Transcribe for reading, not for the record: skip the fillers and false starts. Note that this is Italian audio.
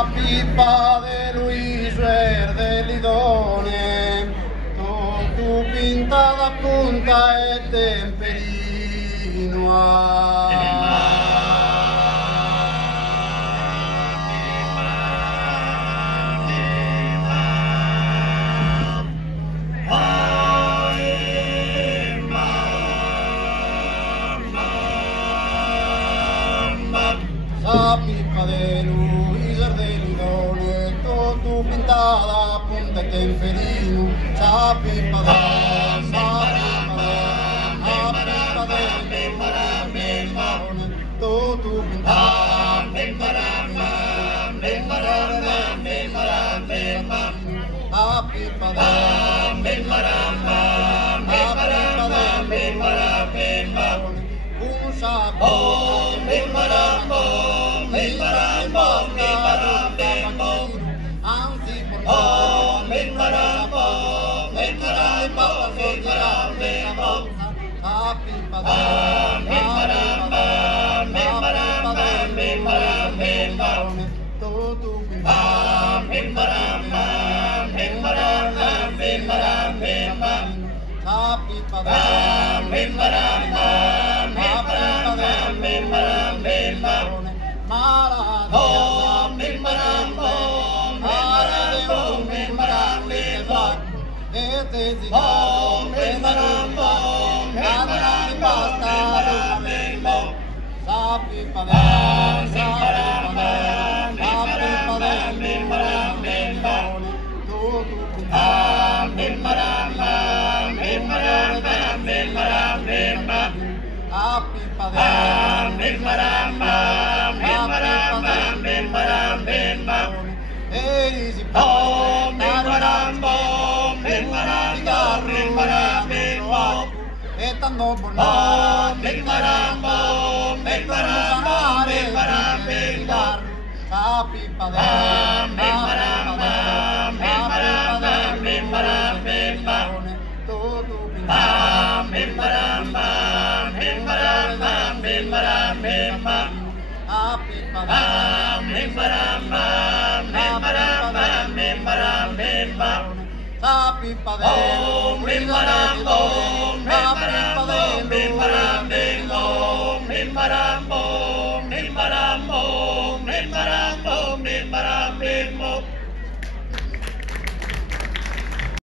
La pipa de Luis Verde Lidone, tu pintada punta e temperino. La pipa de Luis Verde Lidone, tu pintada punta e temperino. La pipa de tu pintada la pipa de